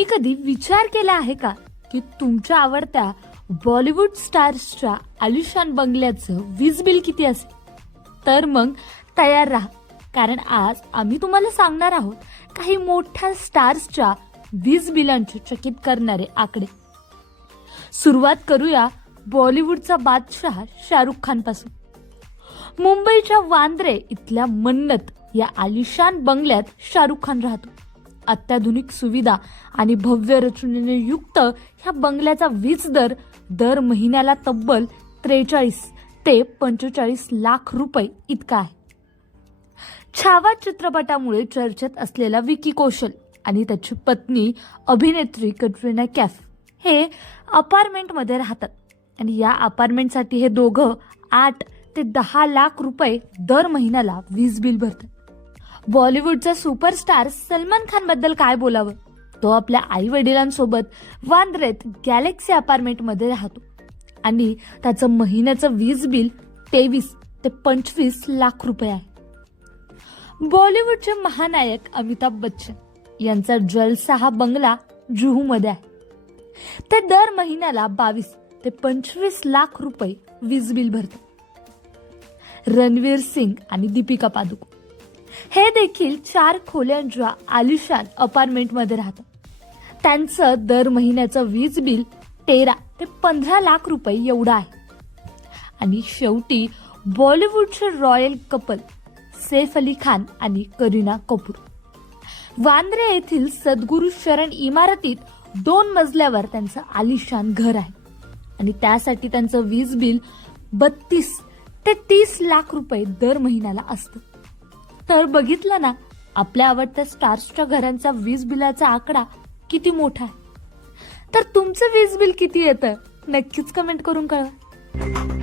तुम्ही कधी विचार केला आहे का की तुमच्या आवडत्या बॉलिवूड स्टार्सच्या आलिशान बंगल्याचं वीज बिल किती असेल? तर मग तयार राहा. कारण आज आम्ही तुम्हाला सांगणार आहोत काही मोठ्या स्टार्सच्या वीज बिलांचे चकित करणारे आकडे. सुरुवात करूया बॉलिवूडचा बादशाह शाहरुख खानपासून मुंबईच्या वांद्रे इथल्या मन्नत या आलिशान बंगल्यात शाहरुख खान राहतो. अत्याधुनिक सुविधा आणि भव्य रचनेने युक्त ह्या बंगल्याचा वीज दर दर महिन्याला तब्बल त्रेचाळीस ते पंचेचाळीस लाख रुपये इतका आहे. छावा चित्रपटामुळे चर्चेत असलेला विकी कौशल आणि त्याची पत्नी अभिनेत्री कटरीना कॅफ हे अपार्टमेंटमध्ये राहतात आणि या अपार्टमेंटसाठी हे दोघं आठ ते दहा लाख रुपये दर महिन्याला वीज बिल भरतात. बॉलिवूडचा सुपरस्टार सलमान खानबद्दल काय बोलावं? तो आपल्या आई वडिलांसोबत वांद्रेत गॅलेक्सी अपार्टमेंटमध्ये राहतो. आणि त्याचं महिन्याचं वीज बिल तेवीस ते पंचवीस लाख रुपये आहे. बॉलिवूडचे महानायक अमिताभ बच्चन यांचा जलसा हा बंगला जुहूमध्ये आहे. ते दर महिन्याला बावीस ते पंचवीस लाख रुपये वीज बिल भरतात. रणवीर सिंग आणि दीपिका पादुकोण हे देखील चार खोल्यांच्या आलिशान अपार्टमेंटमध्ये राहतात त्यांचं दर महिन्याचं वीज बिल तेरा ते पंधरा लाख रुपये एवढं आहे. आणि शेवटी बॉलिवूडचे रॉयल कपल सैफ अली खान आणि करीना कपूर. वांद्रे येथील सद्गुरू शरण इमारतीत दोन मजल्यावर त्यांचं आलिशान घर आहे. आणि त्यासाठी त्यांचं वीज बिल बत्तीस ते तीस लाख रुपये दर महिन्याला असतं. तर बघितलं ना आपल्या आवडत्या स्टार्सच्या घरांचा वीज बिलाचा आकडा किती मोठा आहे. तर तुमचं वीज बिल किती येतं? नक्कीच कमेंट करून कळवा.